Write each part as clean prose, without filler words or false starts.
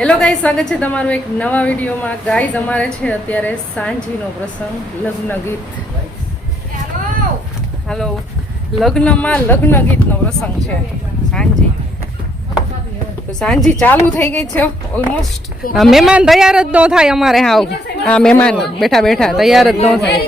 Hello guys, સ્વાગત છે તમારું એક નવા વિડીયોમાં. ગાઈઝ, અમારે છે અત્યારે સાંજીનો પ્રસંગ, લગ્ન ગીત. હાલો, લગ્નમાં લગ્ન ગીતનો પ્રસંગ છે સાંજી. તો સાંજી ચાલુ થઈ ગઈ છે ઓલમોસ્ટ. મહેમાન તૈયાર જ ન થાય અમારે. હાવ હા, મહેમાન બેઠા બેઠા તૈયાર જ ન થાય.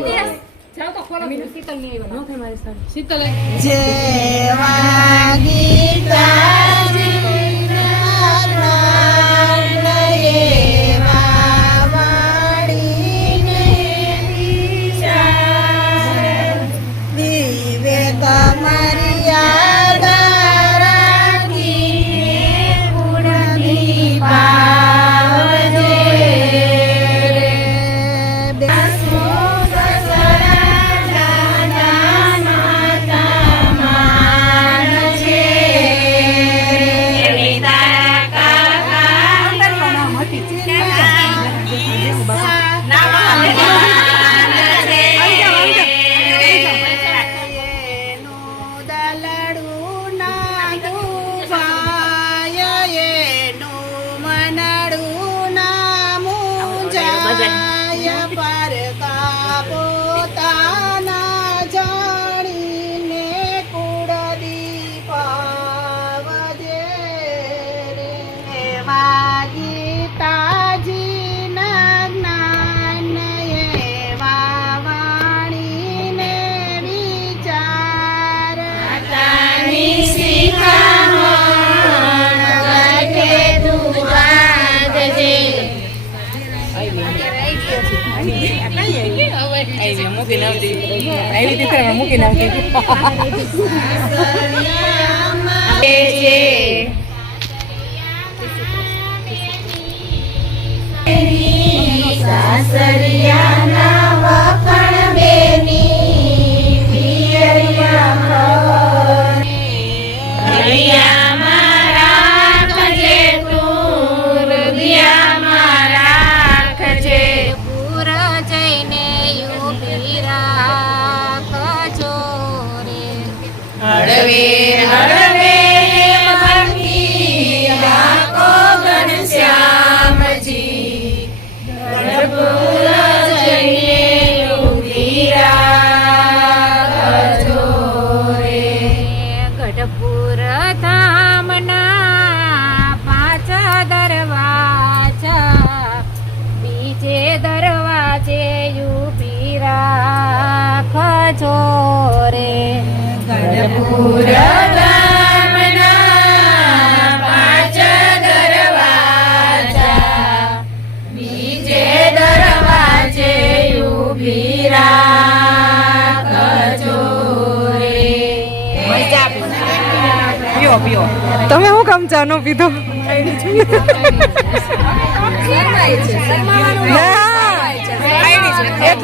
તમે શું કામ ચા નો પીધો?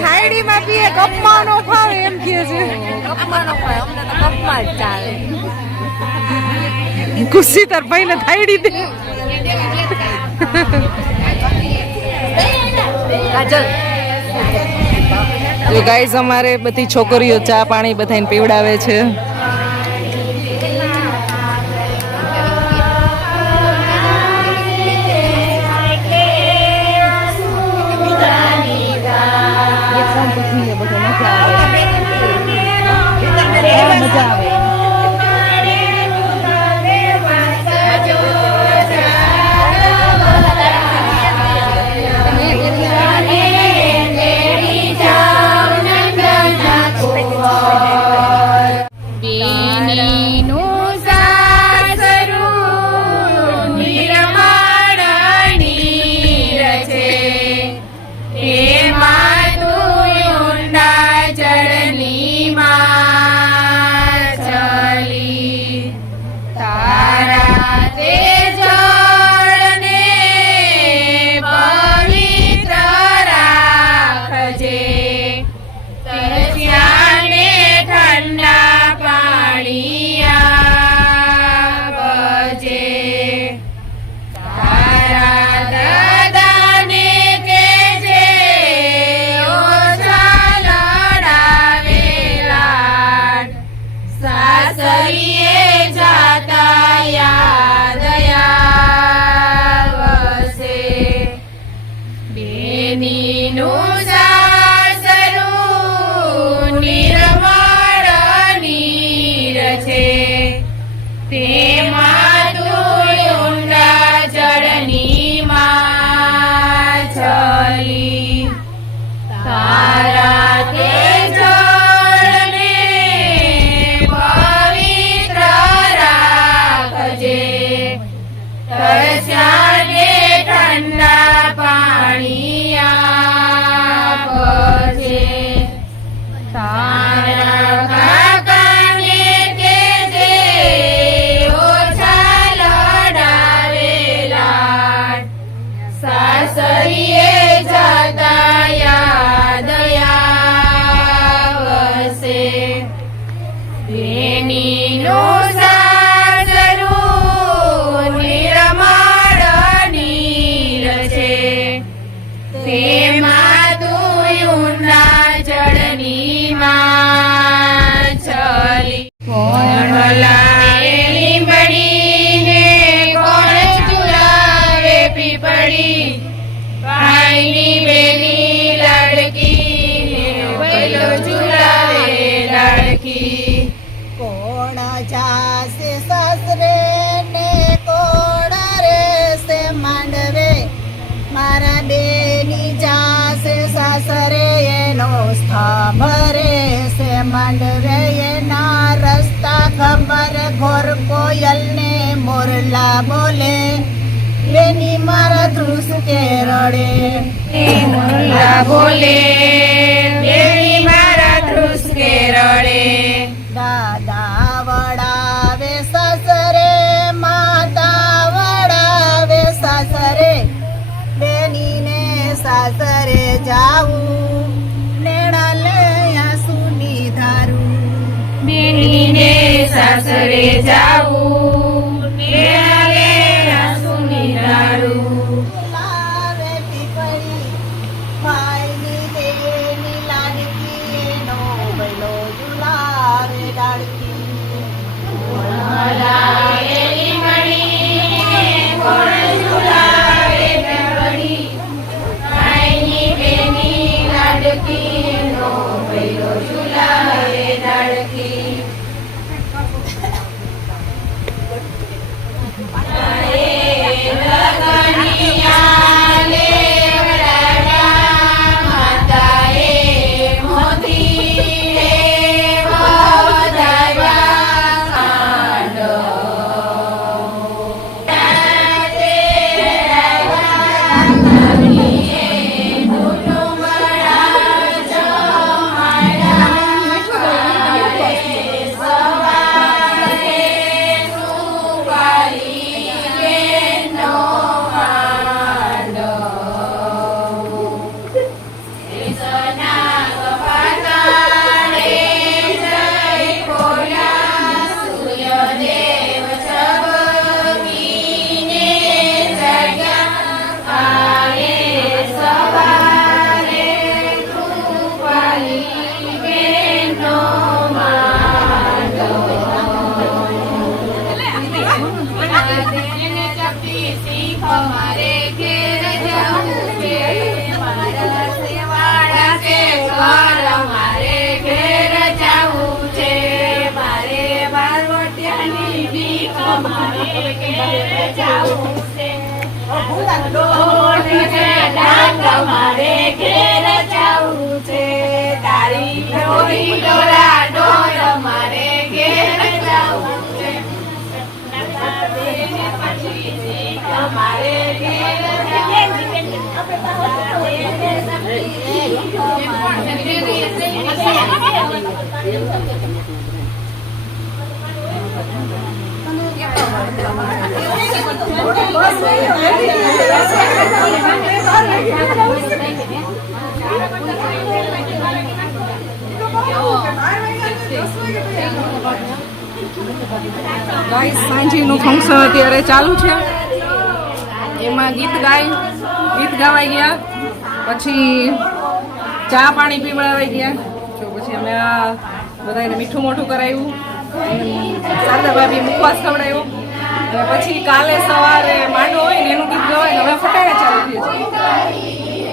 થાળીમાં પીએ, કપમાં નો ફાવે એમ કે છે. ખુશી તાર ભાઈ ને થાળી દે. તો ગાઈઝ, અમારે બધી છોકરીઓ ચા પાણી બધાને પીવડાવે છે. મજા આવે. સાસરીએ જતા યાદ આવશે બેનીનું સાસરું નિર્મળ નીર છે તેમાં તું ઊંડા જળની માછલી કોણ હલાવે લીંબડીને કોણ ચુલાવે પીપળી ભાઈની બેની લાડકી પહેલો ચુલાવે લાડકી કોણ જાશે સાસરે ને કોણ રહેશે માંડવે મારા બેની જાશે સાસરે એનો સ્તંભ રહેશે માંડવે એના રસ્તા ખબર ઘોર કોયલ ને મોરલા બોલે બેની મારા ધ્રુસ કે રડે મોરલા બોલે બેની મારા ધ્રુસ કે રડે દાદા વડાવે સાસરે માતા વડાવે સાસરે બેનીને સાસરે જાવું નેણા લે આંસુની ધારું બેનીને સાસરે જાવું નેહાલે આંસુની ધારું લાવે પીપળી ભાઈની બેની લાડકી એનો બૈલો ઝુલાવે ડાળકી હલાવેલી મણીને કોણ ઝુલાવે પીપળી ભાઈની બેની લાડકીનો પહેલો ઝુલાવે લાડકી અમારે ઘેર જવું છે મારા સેવાડા છે ઘર અમારે ઘેર જવું છે મારે બારવટિયાની ભીખ અમારે ઘેર જવું છે દોઢ છે ડાંગ અમારે ઘેર જવું છે તારી ડોરી ડોરા ડોર અમારે ઘેર જવું છે અમારે ઘેર ગાઈસ સાંજીનું ફંક્શન અત્યારે ચાલુ છે એમાં ગીત ગાવાઈ ગયા પછી ચા પાણી પીવડાવાઈ ગયા તો પછી અમે આ બધાને મીઠું મોઢું કરાવ્યું શારદા ભાભી મુખવાસ ખવડાવ્યો અને પછી કાલે સવારે માંડવો હોય ને એનું ગીત ગવાય હવે ફટાકડા ચાલુ થઈ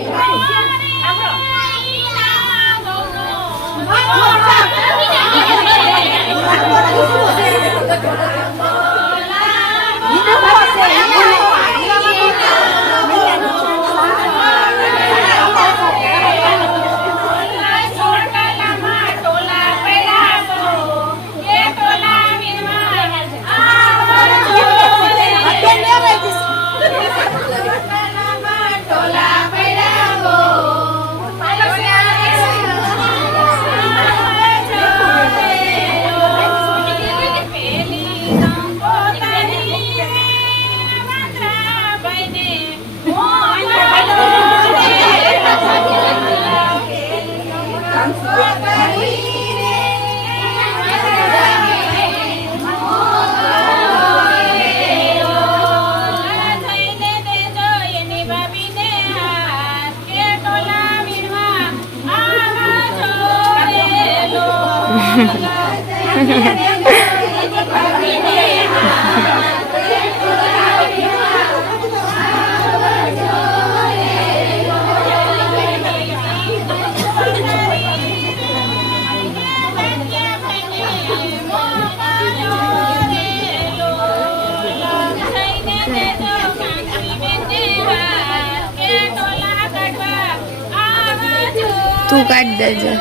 તું કાઢી દેજે.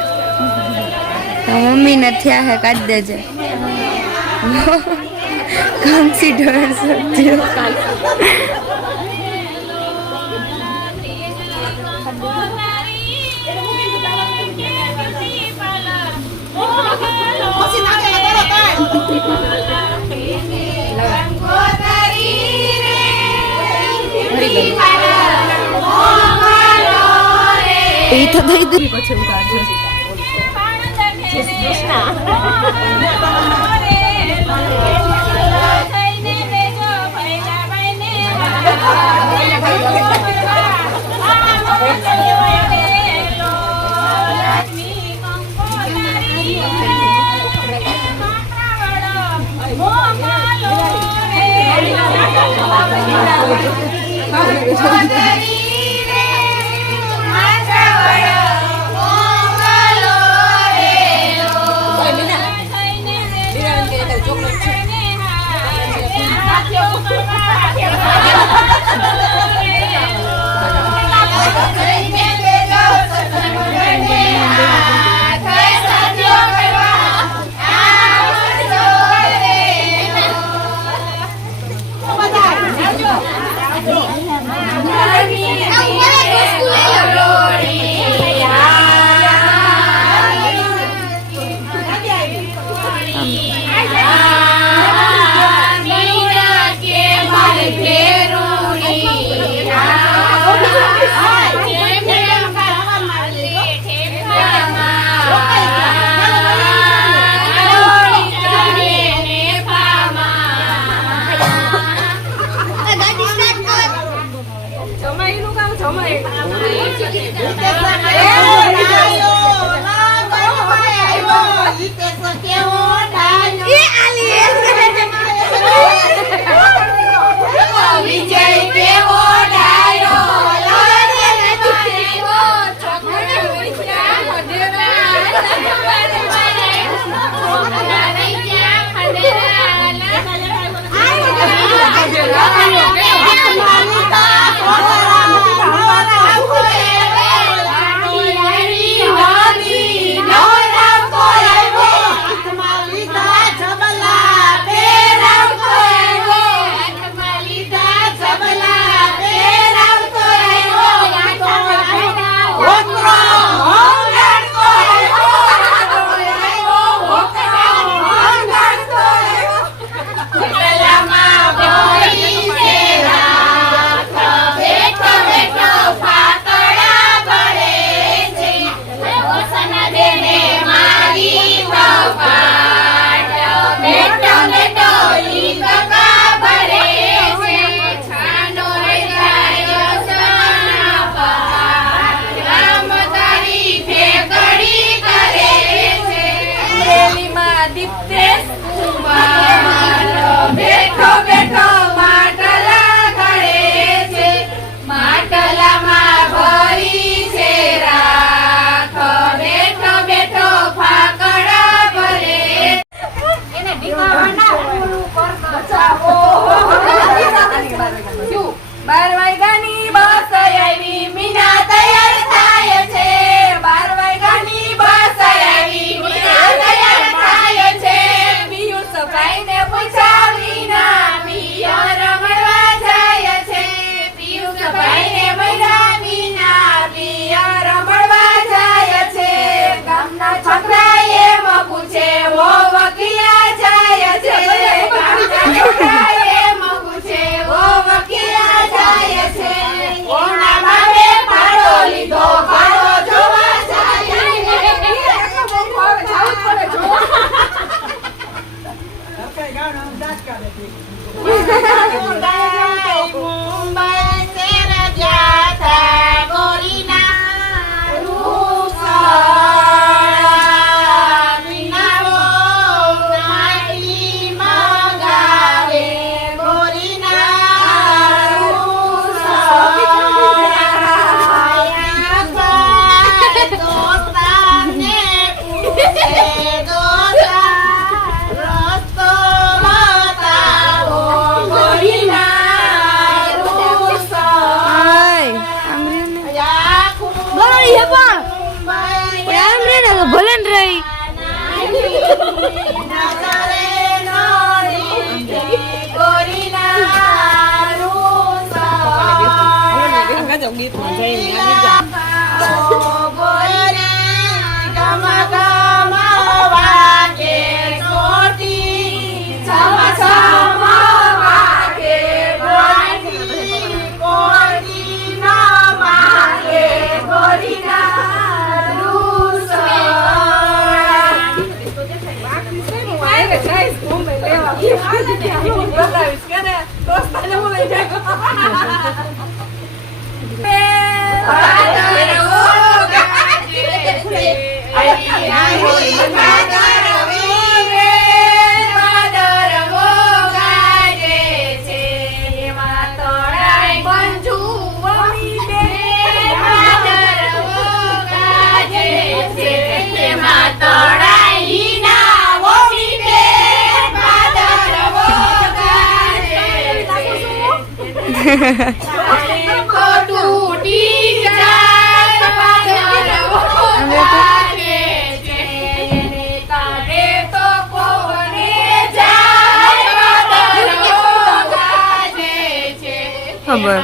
મમ્મી ને થયા હે કાઢી દેજે. કન્સિડર સત્ય. એ તો દઈ દે પછી ઉતારજો. જાઓ ગીતમાં જઈને આવી જાઓ. ખબર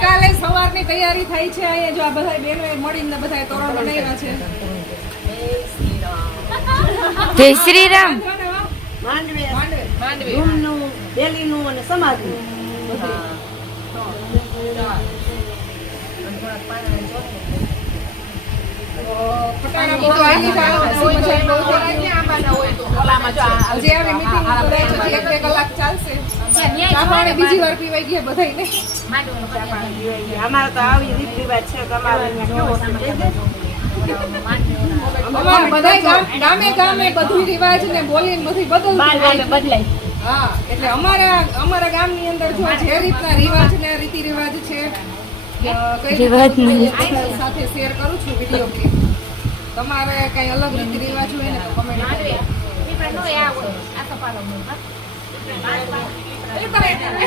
કાલે સવારની તૈયારી થાય છે અહીંયા જો આ બધા બહેનો મળીને બધા તોરણ બનાવ્યા છે. જય શ્રી રામ. માંડવે ધૂમનું, બેલીનું અને સમાજનું. ફટાણા બહુ આવી જાય, હસી મજાક બહુ થાય. હજી આવી meeting કદાચ હજી 1-2 કલાક ચાલશે. ચા પાણી બીજી વાર પીવાઈ ગયા બધાયને. અમારે તો આવી રીત રિવાજ છે કે અમારે અહીંયા કેવો સમજે અમારે બધાય ગામે ગામે બધું રિવાજ ને બોલી ને બધું બદલાય. હા, એટલે અમારા ગામની અંદર જો જે રીતના રિવાજ ને રીતિ રિવાજ છે સાથે શેર કરું છું વિડીયો ક્લિપ. તમારે કઈ અલગ રીતિ રિવાજ હોય ને તો કમેન્ટ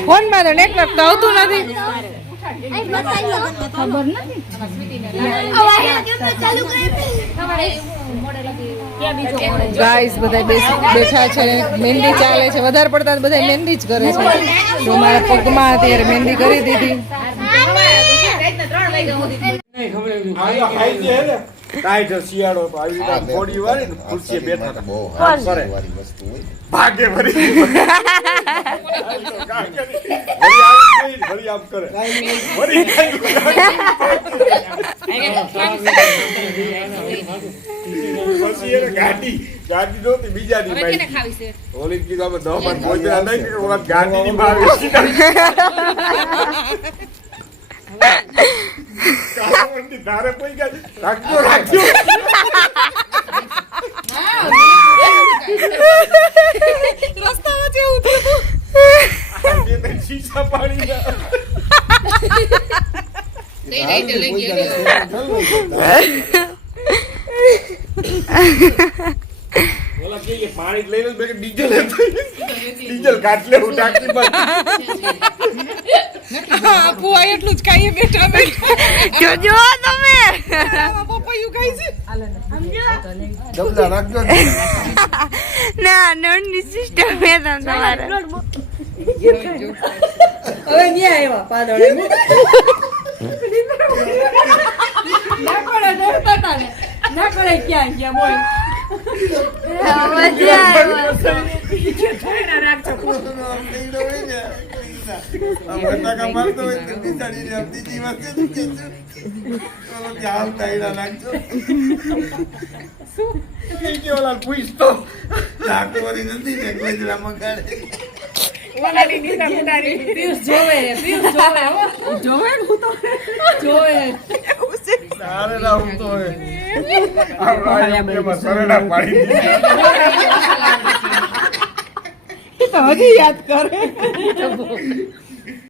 ફોન માં તો નેટવર્ક તો આવતું નથી. ગાઈસ બધા બેઠા છે, મહેંદી ચાલે છે. વધારે પડતા બધા મહેંદી જ કરે છે. તો મારા પગમાં અત્યારે મહેંદી કરી દીધી. શિયાળો તો આવી થોડી વાર ખુરશી બેઠા ભાગે ભરી આમ કરે પછી એને ગાડી નહોતી બીજાની ઓલી કીધું અમે 10 બાર ભોજના નહીં કે ગાડીની બહાર ધારે કોઈ રાખ્યો રસ્તામાં જેવું થતું. શીશા પાણી પાણી લઈ લે ડીઝલ કાઢ લેવું ટાંકી એટલું જ ખાઈએ બેઠા જોજો તમે. પૈયું ખાય છે ડબલા રાખજો ને. ના નોટની સિસ્ટમ એ તો તમારે મજા આ બટાકા મારતો હોય તો બિચારીને આમ બીજી વાત છે ને કે ઓલો કે આમ તાયડા નાખજો. ઈ કે ઓલા પૂછતો લાકડી નથી ને ગોજરા મંગાડે. ઓલાની નીના મુનારી પિયુષ જોવે તારે ના ઉતો હોય આ રામ કે સરડા પાડી દીધા. તો હજી યાદ કરે